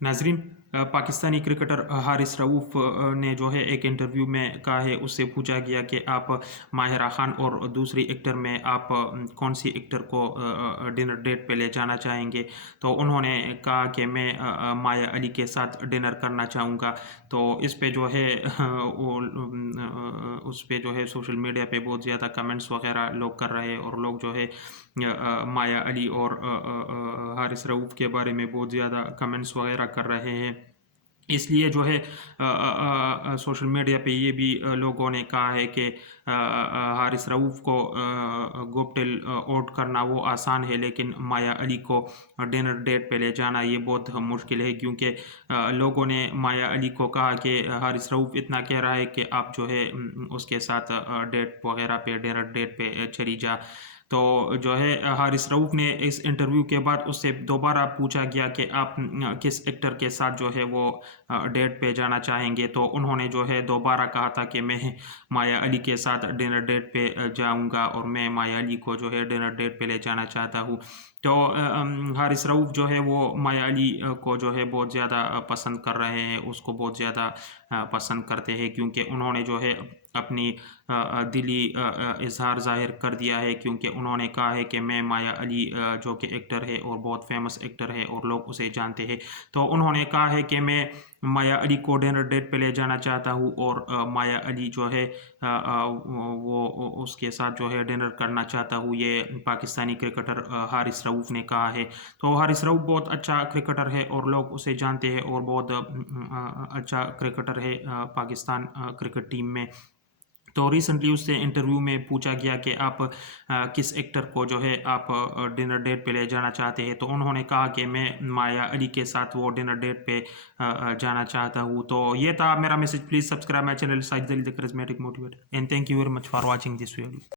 नाजरीन, पाकिस्तानी क्रिकेटर हारिस रऊफ़ ने जो है एक इंटरव्यू में कहा है, उससे पूछा गया कि आप माहिरा खान और दूसरी एक्टर में आप कौन सी एक्टर को डिनर डेट पे ले जाना चाहेंगे। तो उन्होंने कहा कि मैं माया अली के साथ डिनर करना चाहूँगा। तो इस पे जो है उस पे जो है सोशल मीडिया पे बहुत ज़्यादा कमेंट्स वगैरह लोग कर रहे हैं, और लोग जो है माया अली और हारिस रऊफ़ के बारे में बहुत ज़्यादा कमेंट्स वगैरह कर रहे हैं। इसलिए जो है सोशल मीडिया पे ये भी लोगों ने कहा है कि हारिस रऊफ़ को कॉकटेल ऑर्डर करना वो आसान है, लेकिन माया अली को डिनर डेट पे ले जाना ये बहुत मुश्किल है, क्योंकि लोगों ने माया अली को कहा कि हारिस रऊफ़ इतना कह रहा है कि आप जो है उसके साथ डेट वगैरह पे डिनर डेट पे चली जा। तो जो है हारिस रऊफ़ ने इस इंटरव्यू के बाद उससे दोबारा पूछा गया कि आप किस एक्टर के साथ जो है वो डेट पे जाना चाहेंगे। तो उन्होंने जो है दोबारा कहा था कि मैं माया अली के साथ डिनर डेट पे जाऊंगा, और मैं माया अली को जो है डिनर डेट पे ले जाना चाहता हूँ। तो हारिस रऊफ़ जो है वो माया अली को जो है बहुत ज़्यादा पसंद कर रहे हैं, उसको बहुत ज़्यादा पसंद करते हैं, क्योंकि उन्होंने जो है अपनी दिली इजहार ज़ाहिर कर दिया है, क्योंकि उन्होंने कहा है कि मैं माया अली जो कि एक्टर है और बहुत फेमस एक्टर है और लोग उसे जानते हैं। तो उन्होंने कहा है कि मैं माया अली को डिनर डेट पे ले जाना चाहता हूँ, और माया अली जो है वो उसके साथ जो है डिनर करना चाहता हूँ। ये पाकिस्तानी क्रिकेटर हारिस रऊफ़ ने कहा है। तो हारिस रऊफ़ बहुत अच्छा क्रिकेटर है और लोग उसे जानते हैं, और बहुत अच्छा क्रिकेटर है पाकिस्तान क्रिकेट टीम में। तो रिसेंटली उससे इंटरव्यू में पूछा गया कि आप किस एक्टर को जो है आप डिनर डेट पे ले जाना चाहते हैं। तो उन्होंने कहा कि मैं माया अली के साथ वो डिनर डेट पे जाना चाहता हूँ। तो ये था मेरा message. Please subscribe my channel Sajid Ali the charismatic motivator, and thank you very much for watching this video.